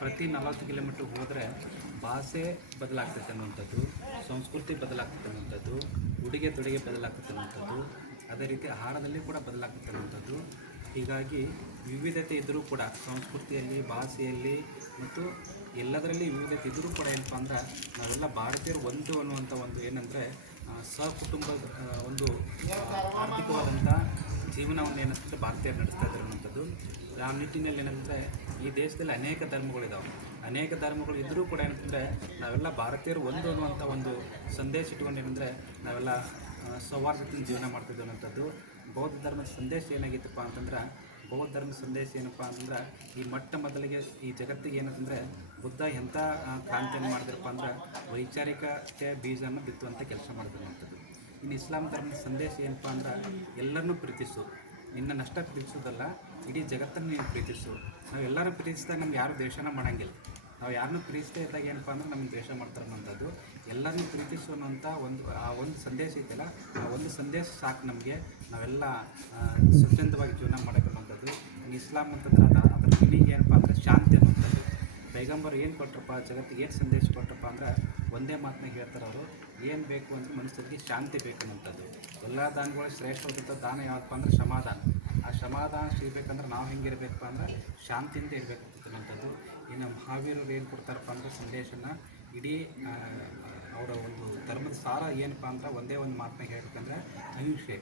ಪ್ರತಿ 40 ಕಿಲೋಮೀಟ್ರ್ ಹೋದರೆ ಭಾಷೆ ಬದಲಾಗ್ತೈತೆ ಅನ್ನುವಂಥದ್ದು, ಸಂಸ್ಕೃತಿ ಬದಲಾಗ್ತೈತೆ ಅನ್ನುವಂಥದ್ದು, ಉಡುಗೆ ತೊಡುಗೆ ಬದಲಾಗ್ತೈತೆ ಅನ್ನುವಂಥದ್ದು, ಅದೇ ರೀತಿ ಆಹಾರದಲ್ಲಿ ಕೂಡ ಬದಲಾಗ್ತೈತೆ ಅನ್ನುವಂಥದ್ದು. ಹೀಗಾಗಿ ವಿವಿಧತೆ ಇದ್ದರೂ ಕೂಡ ಸಂಸ್ಕೃತಿಯಲ್ಲಿ, ಭಾಷೆಯಲ್ಲಿ ಮತ್ತು ಎಲ್ಲದರಲ್ಲಿ ವಿವಿಧತೆ ಇದ್ದರೂ ಕೂಡ ಏನಪ್ಪ ಅಂದ್ರೆ ನಾವೆಲ್ಲ ಭಾರತೀಯರು ಒಂದು ಅನ್ನುವಂಥ ಒಂದು ಏನಂದರೆ ಸಕುಟುಂಬದ ಒಂದು ಆರ್ಥಿಕವಾದಂಥ ಜೀವನವನ್ನು ಏನಂತಂದರೆ ಭಾರತೀಯರು ನಡೆಸ್ತಾ ಇದ್ದಾರೆ ಅನ್ನುವಂಥದ್ದು. ಆ ನಿಟ್ಟಿನಲ್ಲಿ ಏನಂದರೆ ಈ ದೇಶದಲ್ಲಿ ಅನೇಕ ಧರ್ಮಗಳಿದ್ದಾವೆ. ಅನೇಕ ಧರ್ಮಗಳು ಇದ್ದರೂ ಕೂಡ ಏನಂತಂದರೆ ನಾವೆಲ್ಲ ಭಾರತೀಯರು ಒಂದು ಅನ್ನುವಂಥ ಒಂದು ಸಂದೇಶ ಇಟ್ಕೊಂಡು ಏನಂದರೆ ನಾವೆಲ್ಲ ಸೌಹಾರ್ದತೆಯಿಂದ ಜೀವನ ಮಾಡ್ತಿದ್ದೇವೆ ಅನ್ನೋಂಥದ್ದು. ಬೌದ್ಧ ಧರ್ಮದ ಸಂದೇಶ ಏನಾಗಿತ್ತಪ್ಪ ಅಂತಂದ್ರೆ, ಬೌದ್ಧ ಧರ್ಮದ ಸಂದೇಶ ಏನಪ್ಪ ಅಂತಂದ್ರೆ ಈ ಮೊದಲಿಗೆ ಈ ಜಗತ್ತಿಗೆ ಏನಂತಂದರೆ ಬುದ್ಧ ಎಂಥ ಕ್ರಾಂತಿಯನ್ನು ಮಾಡಿದ್ರಪ್ಪ ಅಂದ್ರೆ ವೈಚಾರಿಕತೆ ಬೀಜವನ್ನು ಬಿತ್ತುವಂಥ ಕೆಲಸ ಮಾಡಿದಿರುವಂಥದ್ದು. ಇನ್ನು ಇಸ್ಲಾಂ ಧರ್ಮದ ಸಂದೇಶ ಏನಪ್ಪ ಅಂದ್ರೆ ಎಲ್ಲರನ್ನೂ ಪ್ರೀತಿಸು, ನಿನ್ನನ್ನಷ್ಟೇ ಪ್ರೀತಿಸೋದಲ್ಲ ಇಡೀ ಜಗತ್ತನ್ನು ನೀನು ಪ್ರೀತಿಸು. ನಾವು ಎಲ್ಲರೂ ಪ್ರೀತಿಸಿದಾಗ ನಮ್ಗೆ ಯಾರು ದ್ವೇಷನ ಮಾಡೋಂಗಿಲ್ಲ. ನಾವು ಯಾರನ್ನೂ ಪ್ರೀತಿಸ್ತಾ ಇದ್ದಾಗ ಏನಪ್ಪ ಅಂದ್ರೆ ನಮಗೆ ದ್ವೇಷ ಮಾಡ್ತಾರೆ ಅನ್ನೋಂಥದ್ದು. ಎಲ್ಲರನ್ನೂ ಪ್ರೀತಿಸುವಂಥ ಒಂದು ಸಂದೇಶ ಐತಲ್ಲ, ಆ ಒಂದು ಸಂದೇಶ ಸಾಕು ನಮಗೆ, ನಾವೆಲ್ಲ ಸ್ವಚ್ಛಂದವಾಗಿ ಜೀವನ ಮಾಡೋಕ್ಕನ್ನುವಂಥದ್ದು. ಇಸ್ಲಾಂ ಅಂತಂದ್ರೆ ಅದರ ಮೀನಿಂಗ್ ಏನಪ್ಪ ಅಂದರೆ ಶಾಂತಿ ಅನ್ನುವಂಥದ್ದು. ಪೈಗಂಬರು ಏನು ಕೊಟ್ಟರಪ್ಪ ಜಗತ್ತಿಗೆ, ಏನು ಸಂದೇಶ ಕೊಟ್ಟರಪ್ಪ ಅಂದ್ರೆ ಒಂದೇ ಮಾತನಾಗ ಹೇಳ್ತಾರೆ ಅವರು, ಏನು ಬೇಕು ಅಂದರೆ ಮನುಷ್ಯರಿಗೆ ಶಾಂತಿ ಬೇಕನ್ನುವಂಥದ್ದು. ಎಲ್ಲ ದಾನಗಳು ಶ್ರೇಷ್ಠವಾದಂಥ ದಾನ ಯಾವುದಪ್ಪ ಅಂದ್ರೆ ಸಮಾಧಾನ. ಆ ಸಮಾಧಾನ ಸಿಗಬೇಕಂದ್ರೆ ನಾವು ಹೆಂಗಿರಬೇಕಪ್ಪ ಅಂದ್ರೆ ಶಾಂತಿಯಿಂದ ಇರಬೇಕಂತಕ್ಕಂಥದ್ದು. ಇನ್ನು ಮಹಾವೀರರು ಏನು ಕೊಡ್ತಾರಪ್ಪ ಅಂದರೆ ಸಂದೇಶನ ಇಡೀ ಅವರ ಒಂದು ಧರ್ಮದ ಸಾರ ಏನಪ್ಪ ಅಂದ್ರೆ ಒಂದೇ ಒಂದು ಮಾತನಾಗ ಹೇಳ್ಬೇಕಂದ್ರೆ ಅಹಿಂಸೆ.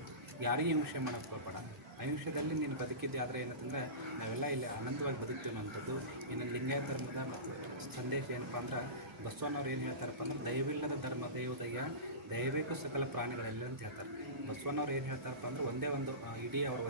ಯಾರಿಗೂ ಹಿಂಸೆ ಮಾಡೋಕ್ಕೆ ಹೋಗಬೇಡ, ಅಹಿಂಸೆಯಲ್ಲಿ ನೀನು ಬದುಕಿದ್ದೆ ಆದರೆ ಏನಂತಂದರೆ ನಾವೆಲ್ಲ ಇಲ್ಲಿ ಆನಂದವಾಗಿ ಬದುಕ್ತೀವಿ ಅನ್ನೋಂಥದ್ದು. ಇನ್ನು ಲಿಂಗಾಯತ ಧರ್ಮದ ಮತ್ತು ಸಂದೇಶ ಏನಪ್ಪ ಅಂದ್ರೆ ಬಸವಣ್ಣವ್ರು ಏನು ಹೇಳ್ತಾರಪ್ಪ ಅಂದ್ರೆ ದಯವಿಲ್ಲದ ಧರ್ಮ ದೈವದಯ್ಯ, ದಯಬೇಕು ಸಕಲ ಪ್ರಾಣಿಗಳೆಲ್ಲ ಅಂತ ಹೇಳ್ತಾರೆ. ಬಸವಣ್ಣವ್ರು ಏನು ಹೇಳ್ತಾರಪ್ಪ ಅಂದ್ರೆ ಒಂದೇ ಒಂದು ಇಡೀ ಅವರ